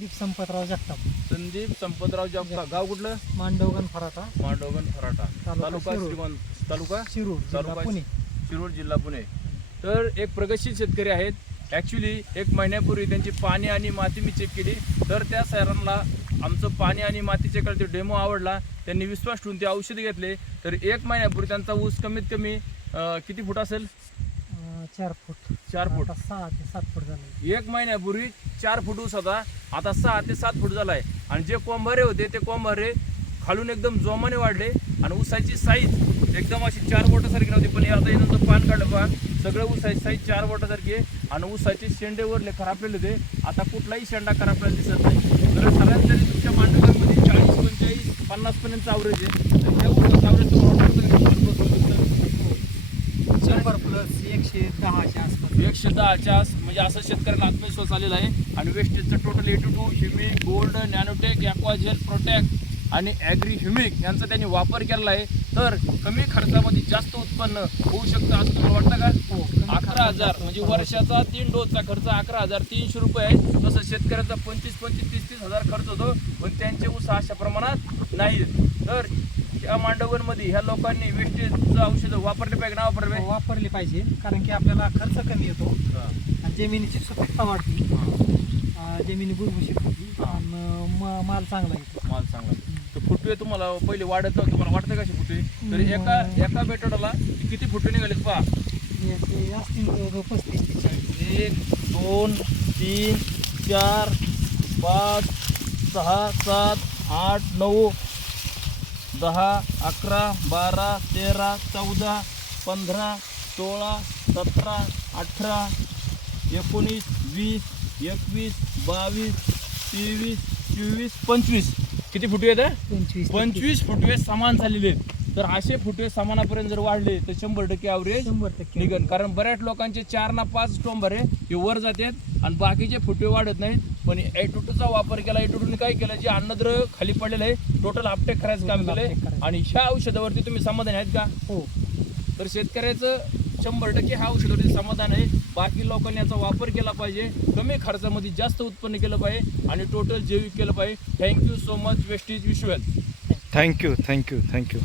संदीप संपतराव जगताप. संदीप संपतराव जगताप. गाव कुठलं? मांडवगण फराटा. मांडवगण फराटा. तालुका. श्रीगोंद तालुका? शिरूर जिल्हा तालुका पुणे. शिरूर जिल्हा पुणे. तर एक प्रगतशील शेतकरी आहेत. ॲक्च्युली एक महिन्यापूर्वी त्यांची पाणी आणि माती मी चेक केली. तर त्या सरांना आमचं पाणी आणि माती चेक ते डेमो आवडला. त्यांनी विश्वास ठेवून ते औषध घेतले. तर एक महिन्यापूर्वी त्यांचा ऊस कमीत कमी किती फूट असेल? चार फूट. चार फूट. आता सहा ते सात फूट झाले. एक महिन्यापूर्वी चार फूट ऊस होता. आता सहा ते सात फूट झाला आहे आणि जे कोंभारे होते ते कोंभारे खालून एकदम जोमाने वाढले आणि ऊसाची साईज एकदम अशी चार बोटासारखी नव्हती. पण हे आता यानंतर पान काढलं पहा सगळं ऊसाची साईज चार बोटासारखी आहे. आणि ऊसाचे शेंडे वरले खराबलेले होते. आता कुठलाही शेंडा खराबलेला दिसत नाही. तर सरासरी तुमच्या मांडवामध्ये चाळीस पंचेचाळीस पन्नास पर्यंत आवरेज आहे. तर त्या ऊसाचं average तुम्हाला वाटतं का शंभर बसलं तुमचं? शंभर प्लस एकशे दहाच्या आसपास. एकशे दहाच्या आस- म्हणजे असं शेतकऱ्याला आत्मविश्वास आलेला आहे. आणि वेस्टेजचं total A two two humic gold nanotech aquagel protect आणि ॲग्री ह्युमिक यांचा त्यांनी वापर केलेला आहे. तर कमी खर्चामध्ये जास्त उत्पन्न होऊ शकतं असं तुम्हाला वाटतं का? हो अकरा हजार. म्हणजे वर्षाचा तीन डोसचा खर्च अकरा हजार तीनशे रुपये आहे. तसं शेतकऱ्याचा पंचवीस पंचवीस तीस तीस हजार खर्च होतो. पण त्यांचे ऊस अशा प्रमाणात नाही तर या मांडवगणमध्ये ह्या लोकांनी वेस्टेजचं औषधं वापरले पाहिजे ना वापरले वापरली पाहिजे कारण की आपल्याला खर्च कमी येतो. आणि जमिनीची सुपीकता वाढते. जमिनी होती. हा. आणि म- माल चांगला येतो. माल चांगला तर फुटवे तुम्हाला पहिले वाढत तुम्हाला वाटतं कसे फुटवे? तर एका एका बेटोडाला किती फुटवे निघालेत पहा हे असे असतील जवळजवळ पस्तीस ते चाळीस एक दोन तीन चार पाच सहा सात आठ नऊ दहा अकरा बारा तेरा चौदा पंधरा सोळा सतरा अठरा एकोणीस वीस एकवीस बावीस तेवीस चोवीस पंचवीस. किती फुटवे आहेत? पंचवीस पंचवीस फुटवे समान झालेले आहेत. तर असे फुटवे समानापर्यंत जर वाढले तर शंभर टक्के ॲव्हरेज शंभर टक्के निघन. कारण बऱ्याच लोकांचे चार ना पाच टोंबर आहे हे वर जातात आणि बाकीचे फुटवे वाढत नाहीत. पण ए टूचा वापर केला ए टूने काय केलं जे अन्नद्रव्य खाली पडलेलं आहे टोटल आपटेक करायचं काम केलंय. आणि ह्या औषधावरती तुम्ही समाधान आहेत का? हो. तर शेतकऱ्याचं शंभर टक्के ह्या औषधावरती समाधान आहे. बाकी लोकांनी याचा वापर केला पाहिजे. कमी खर्चामध्ये जास्त उत्पन्न केलं पाहिजे आणि टोटल जैविक केलं पाहिजे. Thank you so much Vestige विश्वेल thank you thank you thank you